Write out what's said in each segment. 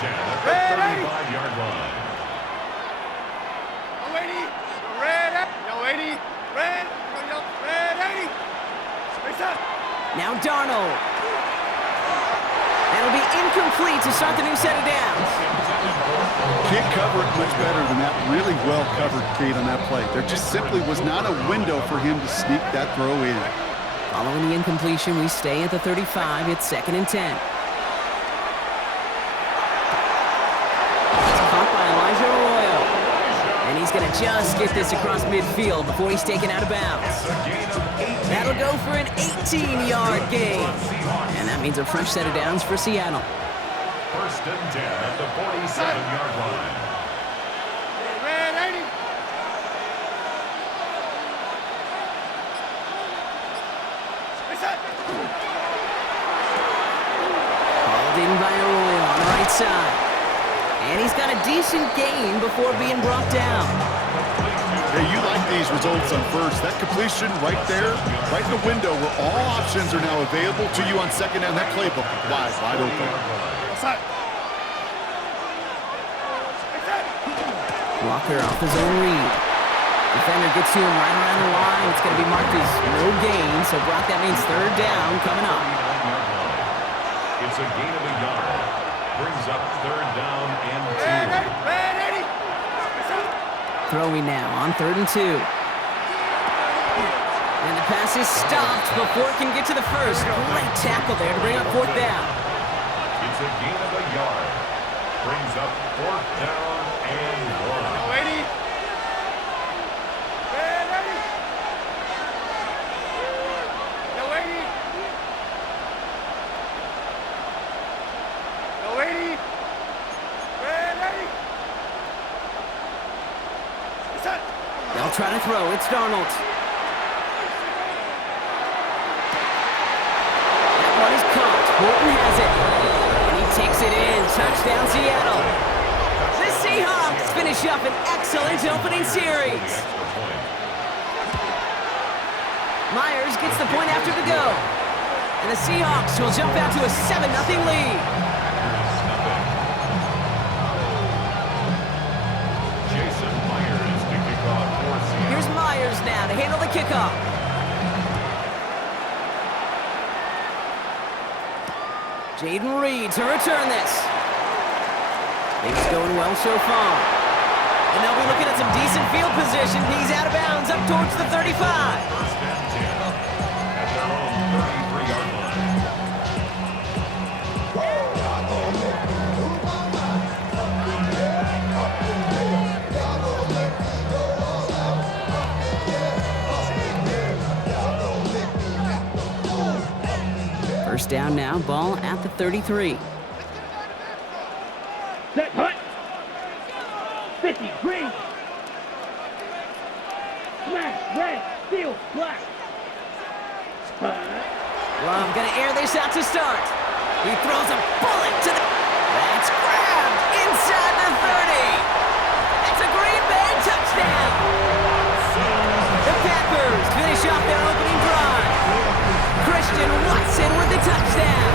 10 at the 35-yard line. Now Darnold. That'll be incomplete to start the new set of downs. Can't cover it much better than that. Really well covered, Kate, on that play. There just simply was not a window for him to sneak that throw in. Following the incompletion, we stay at the 35. It's 2nd and 10. It's caught by Elijah Arroyo. And he's going to just get this across midfield before he's taken out of bounds. That'll go for an 18-yard gain. And that means a fresh set of downs for Seattle. 1st and 10 at the 47-yard line. Called in by Arroyo on the right side. And he's got a decent gain before being brought down. Hey, you like these results on first. That completion right there, right in the window where all options are now available to you on second down. That playbook wide open. Walker off his own read. Defender gets to him right around the line. It's going to be marked as no gain, so Brock, that means 3rd down coming up. It's a gain of a yard. Brings up 3rd down and 2. Throwing now on 3rd and 2. And the pass is stopped before it can get to the first. Great tackle there to bring up 4th down. It's a gain of a yard. Brings up 4th down and 1. They'll try to throw. It's Darnold. That one is caught. Horton has it. And he takes it in. Touchdown, Seattle. The Seahawks finish up an excellent opening series. Myers gets the point after the go. And the Seahawks will jump out to a 7-0 lead. Here's Myers now to handle the kickoff. Jaden Reed to return this. Things going well so far. And they'll be looking at some decent field position. He's out of bounds up towards the 35. First down now, ball at the 33. Set, hut. 50, green. Smash, red, steel, black. Love gonna air this out to start. He throws a bullet to the... That's grabbed inside the 30. That's a Green Bay touchdown. The Packers finish off their opening drive. Christian Watson with the touchdown.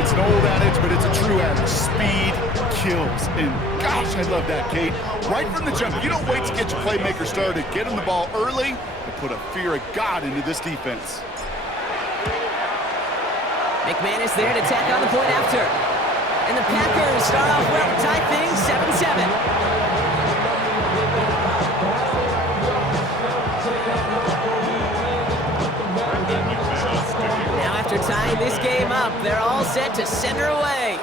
It's an old adage, but it's a true adage. Speed kills. And gosh, I love that, Kate. Right from the jump, you don't wait to get your playmaker started. Get him the ball early and put a fear of God into this defense. McManus there to tack on the point after. And the Packers start off well to tie things 7-7. Now after tying this game up, they're all set to send her away.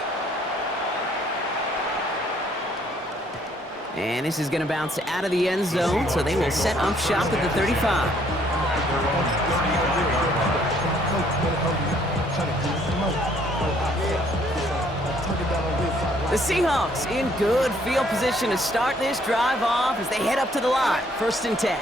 And this is going to bounce out of the end zone, so they will set up shop at the 35. The Seahawks in good field position to start this drive off as they head up to the line. 1st and 10.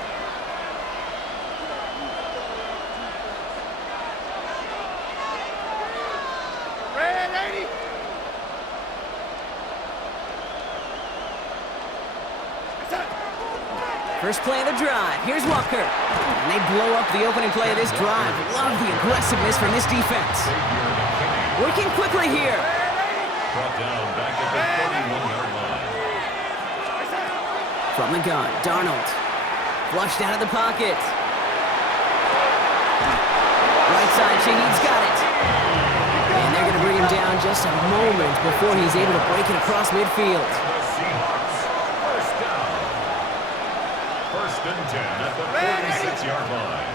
First play of the drive. Here's Walker. And they blow up the opening play of this drive. Love the aggressiveness from this defense. Working quickly here. Brought down back at the 31-yard line. From the gun, Darnold. Flushed out of the pocket. Right side, Shaheed's got it. And they're going to bring him down just a moment before he's able to break it across midfield. The Seahawks, first down. First and 10 at the 46-yard line.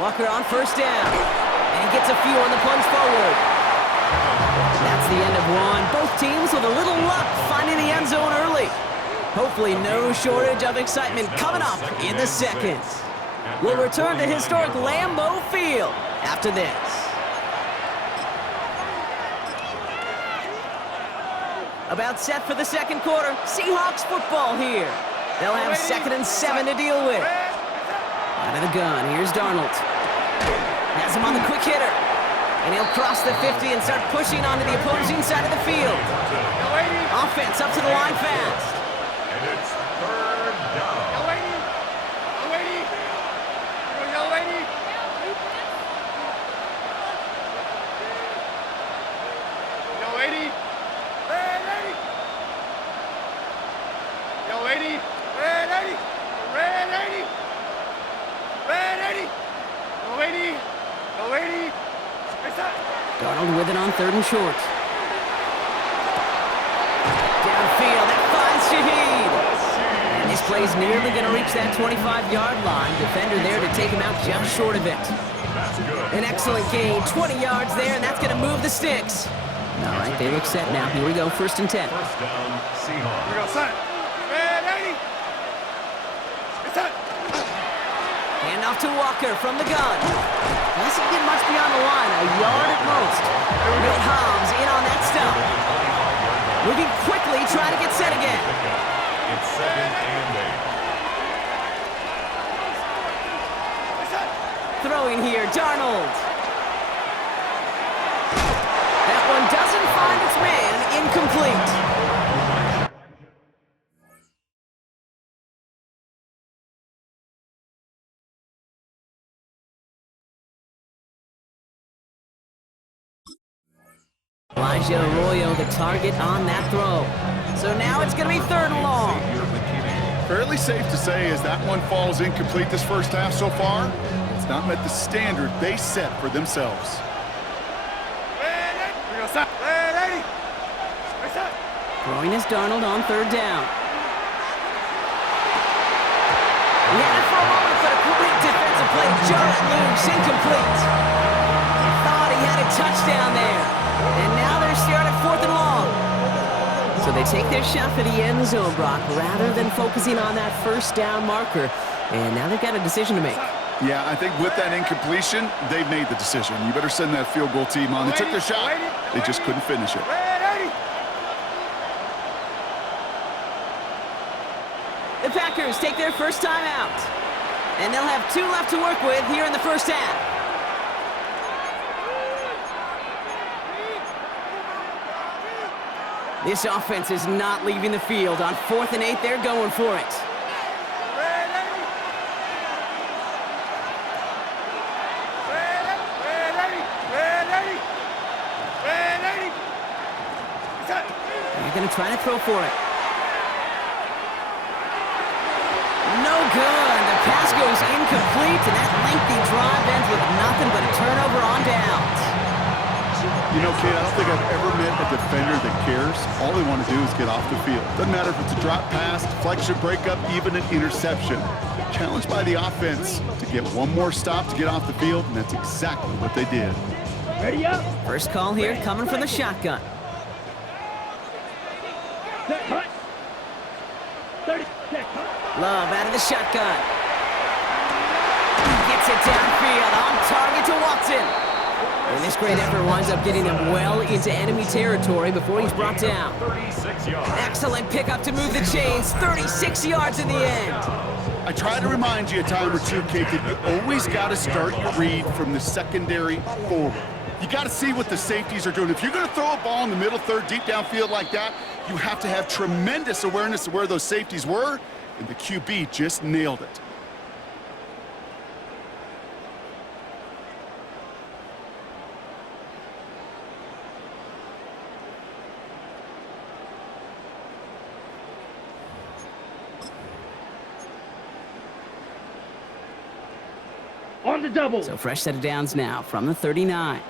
Walker on first down. And he gets a few on the plunge forward. That's the end of one. Both teams with a little luck finding the end zone early. Hopefully no shortage of excitement coming up in the second. We'll return to historic Lambeau Field after this. About set for the second quarter. Seahawks football here. They'll have 2nd and 7 to deal with. Out of the gun, here's Darnold. Has him on the quick hitter. And he'll cross the 50 and start pushing onto the opposing side of the field. Offense up to the line fast. And it's third down. Darnold with it on 3rd and short. Downfield, that finds Shaheed. And this play's nearly going to reach that 25-yard line. Defender there to take him out just short of it. An excellent gain, 20 yards there, and that's going to move the sticks. All right, they look set now. Here we go, 1st and 10. First down, Seahawks. Here we go, son. Hand off to Walker from the gun. Doesn't get much beyond the line, a yard at most. Milt Hobbs in on that stop. Moving quickly, trying to get set again. It's 2nd and 8. Throwing here, Darnold. That one doesn't find its man, incomplete. Elijah Arroyo, the target on that throw. So now it's going to be 3rd and long. Fairly safe to say as that one falls incomplete this first half so far, it's not met the standard they set for themselves. Throwing is Darnold on 3rd down. He had it for a moment, but a great defensive play. Jar it loose, incomplete. Thought he had a touchdown there. And now they're staring at 4th and long. So they take their shot for the end zone, Brock, rather than focusing on that first down marker. And now they've got a decision to make. Yeah, I think with that incompletion, they've made the decision. You better send that field goal team on. They took their shot. They just couldn't finish it. The Packers take their first time out. And they'll have 2 left to work with here in the first half. This offense is not leaving the field. On 4th and 8, they're going for it. They're going to try to throw for it. No good. The pass goes incomplete, and that lengthy drive ends with nothing but a turnover on downs. You know, Kate, I don't think I've ever met a defender that cares. All they want to do is get off the field. Doesn't matter if it's a drop pass, deflection, breakup, even an interception. Challenged by the offense to get one more stop to get off the field, and that's exactly what they did. Ready up. First call here coming from the shotgun. Set, hut. 30 set, hut. Love out of the shotgun. Gets it downfield, on target to Watson. And this great effort winds up getting him well into enemy territory before he's brought down. 36 yards. Excellent pickup to move the chains. 36 yards in the end. I try to remind you a time or two, Kate, that you always got to start your read from the secondary forward. You got to see what the safeties are doing. If you're going to throw a ball in the middle third, deep downfield like that, you have to have tremendous awareness of where those safeties were, and the QB just nailed it. On the double. So fresh set of downs now from the 39.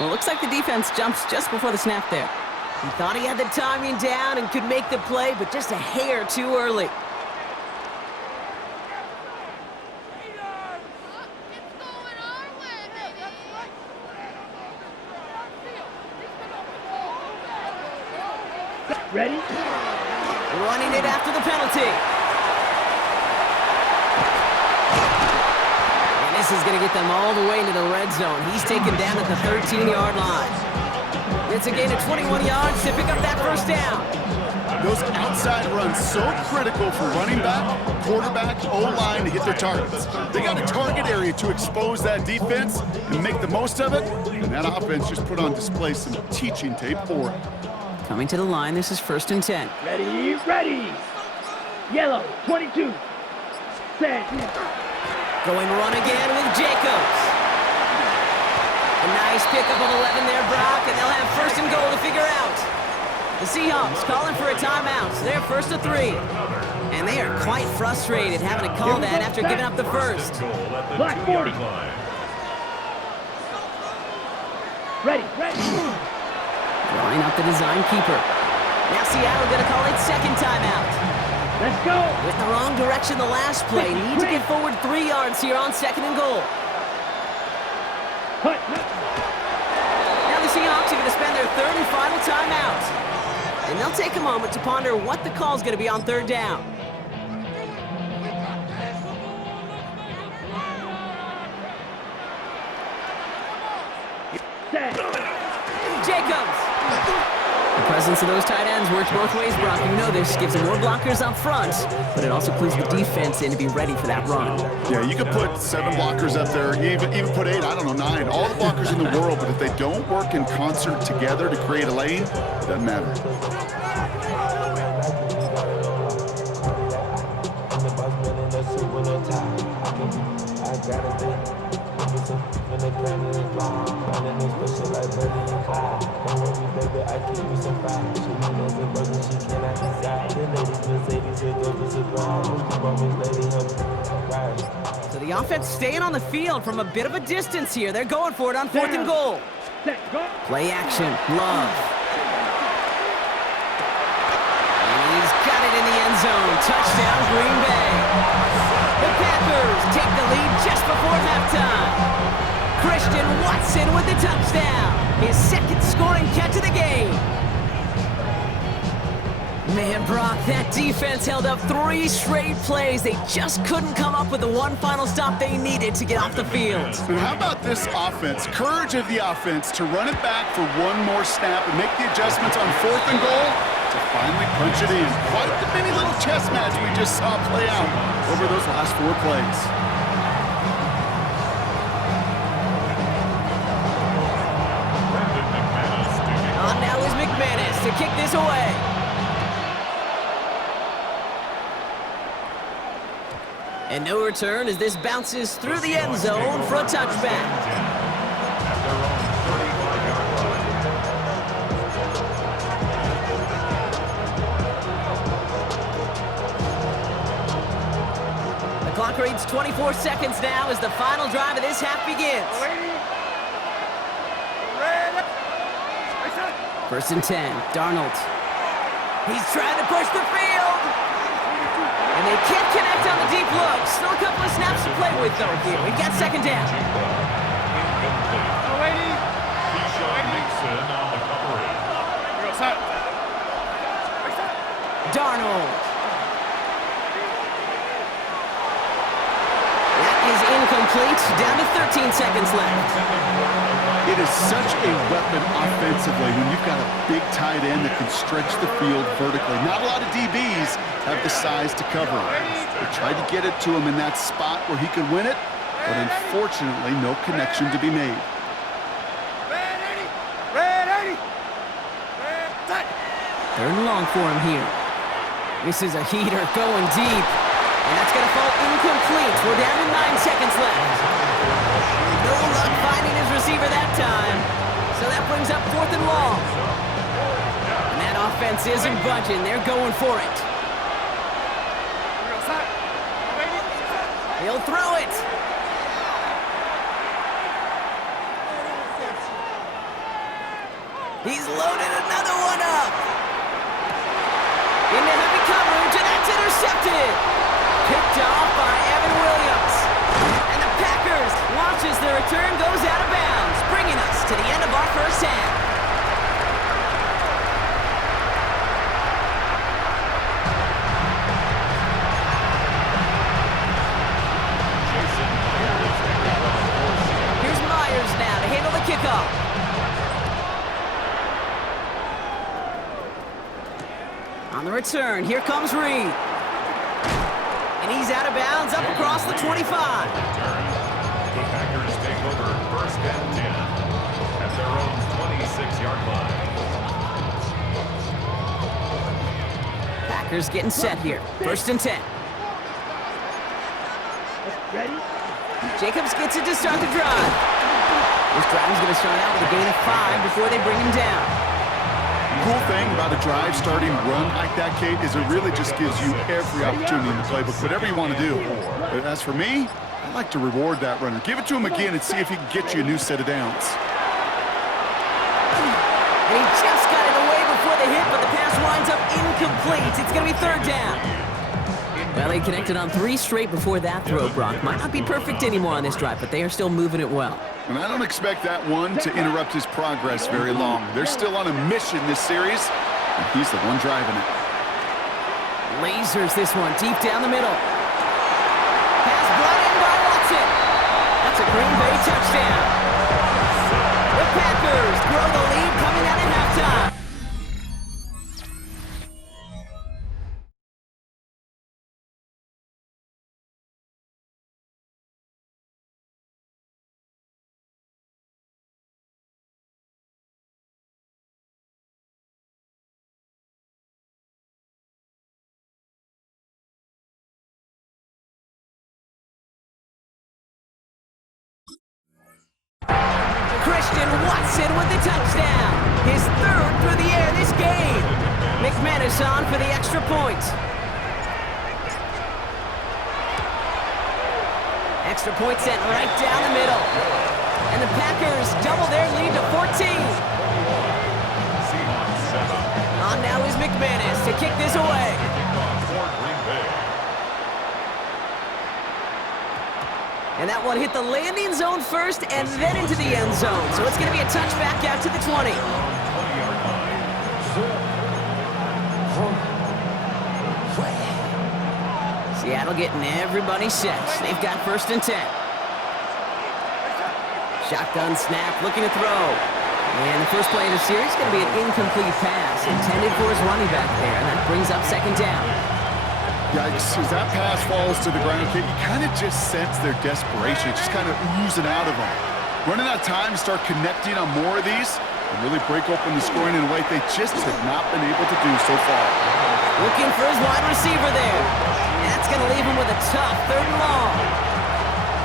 Well, it looks like the defense jumps just before the snap there. He thought he had the timing down and could make the play, but just a hair too early. Ready? Running it after the penalty. And this is going to get them all the way into the red zone. He's taken down at the 13-yard line. It's a gain of 21 yards to pick up that first down. Those outside runs so critical for running back, quarterback, O-line to hit their targets. They got a target area to expose that defense and make the most of it, and that offense just put on display some teaching tape for it. Coming to the line, this is 1st and 10. Ready, ready. Yellow, 22. Set. Going run again with Jacobs. A nice pickup of 11 there, Brock, and they'll have 1st and goal to figure out. The Seahawks calling for a timeout, so they're 1st and 3. And they are quite frustrated having to call that after giving up the first. Black 40. Ready, ready. Drawing up the design keeper. Now Seattle going to call it second timeout. Let's go. Went in the wrong direction the last play. Need to get forward 3 yards here on 2nd and goal. Cut. Now the Seahawks are going to spend their 3rd and final timeout. And they'll take a moment to ponder what the call is going to be on 3rd down. Set. Jacobs. The presence of those tight ends works both ways, Brock. You know this. Gives them more blockers up front, but it also clues the defense in to be ready for that run. Yeah, you could put 7 blockers up there, even put 8, I don't know, 9, all the blockers in the world, but if they don't work in concert together to create a lane, it doesn't matter. So the offense staying on the field from a bit of a distance here. They're going for it on 4th and goal. Set. Go. Play action. Love. And he's got it in the end zone. Touchdown, Green Bay. The Packers take the lead just before halftime. Christian Watson with the touchdown. His 2nd scoring catch of the game. Man, Brock, that defense held up 3 straight plays. They just couldn't come up with the one final stop they needed to get off the field. And how about this offense? Courage of the offense to run it back for one more snap and make the adjustments on 4th and goal to finally punch it in. Quite the mini little chess match we just saw play out over those last 4 plays. On now is McManus to kick this away. And no return as this bounces through the end zone for a touchback. The clock reads 24 seconds now as the final drive of this half begins. 1st and 10, Darnold. He's trying to push the field. And they can't connect on the deep look. Still a couple of snaps to play with, though, here. We've got 2nd down. Darnold. That is incomplete. Down to 13 seconds left. It is such a weapon offensively when you've got a big tight end that can stretch the field vertically. Not a lot of DBs have the size to cover it. They tried to get it to him in that spot where he could win it, but unfortunately, no connection to be made. Third and long for him here. This is a heater going deep. And that's going to fall incomplete. We're down to 9 seconds left. No luck finding his receiver that time. So that brings up 4th and long. And that offense isn't budging. They're going for it. He'll throw it. He's loaded another one up. Into heavy coverage, and that's intercepted. Picked off by Evan Williams. And the Packers watch as the return goes out of bounds, bringing us to the end of our first half. Here's Myers now to handle the kickoff. On the return, here comes Reed. And he's out of bounds up across the 25. The Packers take over first and 10 at their own 26-yard line. Packers getting set here. First and 10. Ready? Jacobs gets it to start the drive. This drive is going to start out with a gain of 5 before they bring him down. Cool thing about a drive starting run like that, Kate, is it really just gives you every opportunity in the playbook, whatever you want to do. But as for me, I like to reward that runner. Give it to him again and see if he can get you a new set of downs. And he just got it away before the hit, but the pass winds up incomplete. It's going to be third down. Well, he connected on 3 straight before that throw, Brock. Might not be perfect anymore on this drive, but they are still moving it well. And I don't expect that one to interrupt his progress very long. They're still on a mission this series, and he's the one driving it. Lasers this one deep down the middle. Pass brought in by Watson. That's a Green Bay touchdown. The Packers grow the lead coming out at halftime. Christian Watson with the touchdown. His third through the air this game. McManus on for the extra point. Extra point sent right down the middle. And the Packers double their lead to 14. On now is McManus to kick this away. And that one hit the landing zone first and then into the end zone. So it's going to be a touchback out to the 20. Seattle getting everybody set. They've got first and 10. Shotgun snap, looking to throw. And the first play of the series is going to be an incomplete pass intended for his running back there. And that brings up second down. Yikes, as that pass falls to the ground, Kate, you kind of just sense their desperation, just kind of oozing out of them. Running out of time to start connecting on more of these and really break open the scoring in a way they just have not been able to do so far. Looking for his wide receiver there. And that's going to leave him with a tough third and long.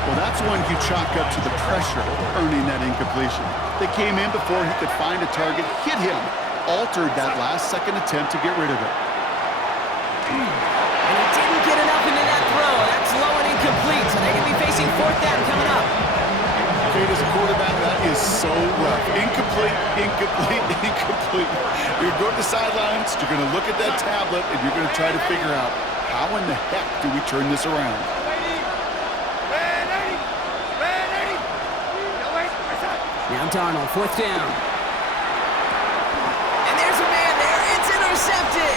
Well, that's one you chalk up to the pressure of earning that incompletion. They came in before he could find a target, hit him, altered that last-second attempt to get rid of it. And he didn't get enough into that throw. That's low and incomplete, so they're going to be facing fourth down coming up. Kate, as a quarterback, that is so rough. Incomplete, incomplete, incomplete. You're going to go to the sidelines, you're going to look at that tablet, and you're going to try to figure out how in the heck do we turn this around. Now Darnold, fourth down. And there's a man there. It's intercepted.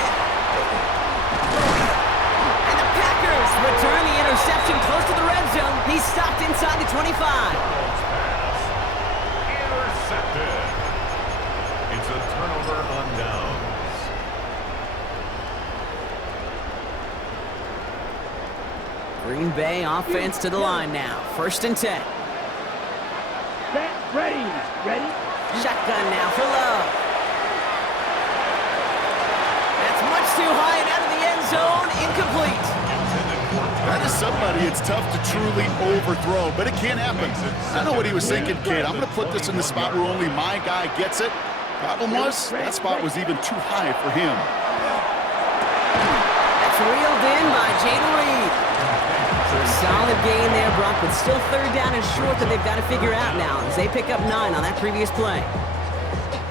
And the Packers return the interception close to the red zone. He's stopped inside the 25. Intercepted. It's a turnover on downs. Green Bay offense to the line now. First and 10. Set, ready. Ready? Shotgun now for Love. That's much too high and out of the end zone. Incomplete. That is somebody it's tough to truly overthrow, but it can happen. I know what he was thinking, kid. I'm going to put this in the spot where only my guy gets it. Problem was, that spot was even too high for him. That's reeled in by Jayden Reed. So a solid gain there, Brock, but still third down and short that they've got to figure out now as they pick up 9 on that previous play.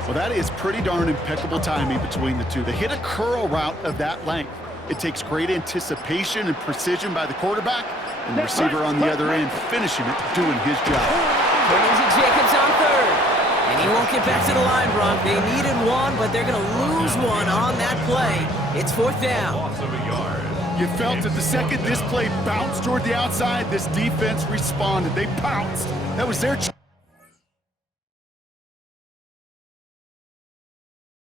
Well, that is pretty darn impeccable timing between the two. They hit a curl route of that length. It takes great anticipation and precision by the quarterback, and the receiver on the other end finishing it, doing his job. Lindsey Jacobs on third. And he won't get back to the line, Brock. They needed one, but they're going to lose one on that play. It's fourth down. Loss of a yard. You felt it the second this play bounced toward the outside, this defense responded. They pounced. That was their